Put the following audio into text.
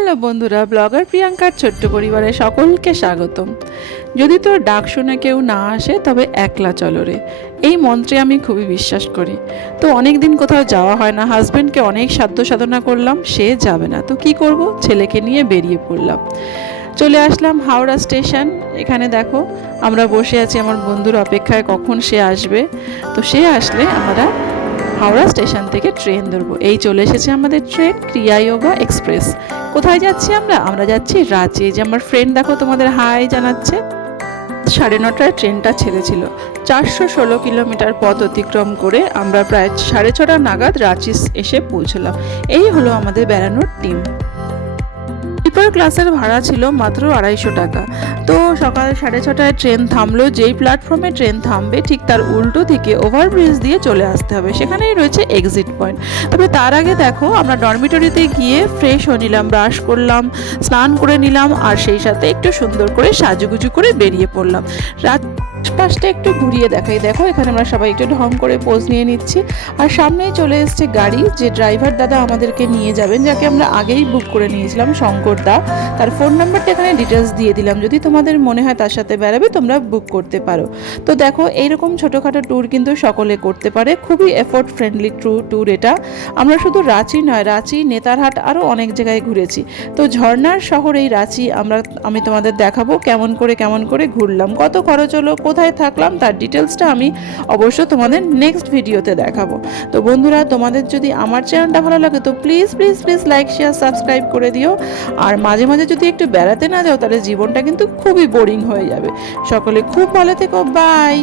Hello বন্ধুরা, blogger প্রিয়াঙ্কার ছোট্ট পরিবারে সকলকে স্বাগতম। যদি তোর ডাক শুনে কেউ না আসে তবে একলা চলো রে, এই মন্ত্রে আমি খুবই বিশ্বাস করি। তো অনেক দিন কোথাও যাওয়া হয় না, হাজব্যান্ডকে অনেক সাধ্য সাধনা করলাম, সে যাবে না, তো কি করব, ছেলেকে নিয়ে বেরিয়ে পড়লাম। চলে আসলাম হাওড়া স্টেশন। এখানে দেখো আমরা বসে আছি আমার বন্ধুর অপেক্ষায় কখন সে আসবে। তো সে আসলে আমরা হাওড়া স্টেশন থেকে ট্রেন ধরবো। এই চলে এসেছে আমাদের ট্রেন, ক্রিয়া যোগা এক্সপ্রেস। কোথায় যাচ্ছি আমরা যাচ্ছি রাঁচি। যে আমার ফ্রেন্ড দেখো তোমাদের হাই জানাচ্ছে। 9:30টায় ট্রেনটা ছেড়েছিল। 416 কিলোমিটার পথ অতিক্রম করে আমরা প্রায় 6:30 নাগাদ রাঁচি এসে পৌঁছলাম। এই হলো আমাদের বেড়ানোর টিম। স্লিপার ক্লাসের ভাড়া ছিল মাত্র 250 টাকা। তো সকাল 6:30টায় ট্রেন থামলো। যেই প্ল্যাটফর্মে ট্রেন থামবে ঠিক তার উল্টো দিকে ওভারব্রিজ দিয়ে চলে আসতে হবে, সেখানেই রয়েছে এক্সিট পয়েন্ট। তবে তার আগে দেখো আমরা ডরমিটরিতে গিয়ে ফ্রেশ হয়ে নিলাম, ব্রাশ করলাম, স্নান করে নিলাম, আর সেই সাথে একটু সুন্দর করে সাজুগুজু করে বেরিয়ে পড়লাম। পাশটা একটু ঘুরিয়ে দেখাই, দেখো এখানে আমরা সবাই একটু ঢং করে পোজ নিয়ে নিচ্ছি। আর সামনেই চলে এসছে গাড়ি, যে ড্রাইভার দাদা আমাদেরকে নিয়ে যাবেন, যাকে আমরা আগেই বুক করে নিয়েছিলাম, শঙ্কর দা। তার ফোন নাম্বারটা এখানে ডিটেলস দিয়ে দিলাম, যদি তোমাদের মনে হয় তার সাথে বেড়াবে তোমরা বুক করতে পারো। তো দেখো এইরকম ছোটোখাটো ট্যুর কিন্তু সকলে করতে পারে, খুবই এফোর্ট ফ্রেন্ডলি ট্যুর এটা। আমরা শুধু রাঁচি নয়, রাঁচি, নেতারহাট, আরও অনেক জায়গায় ঘুরেছি। তো ঝর্ণার শহর এই রাঁচি আমি তোমাদের দেখাবো কেমন করে ঘুরলাম, কত খরচ হলো, কোথায় থাকলাম, তার ডিটেলসটা আমি অবশ্য তোমাদের নেক্সট ভিডিওতে দেখাবো। তো বন্ধুরা, তোমাদের যদি আমার চ্যানেলটা ভালো লাগে তো please please please like share subscribe করে দিও। আর মাঝে মাঝে যদি একটু বেড়াতে না যাও তাহলে জীবনটা কিন্তু খুবই বোরিং হয়ে যাবে। সকলে খুব ভালো থেকো, বাই।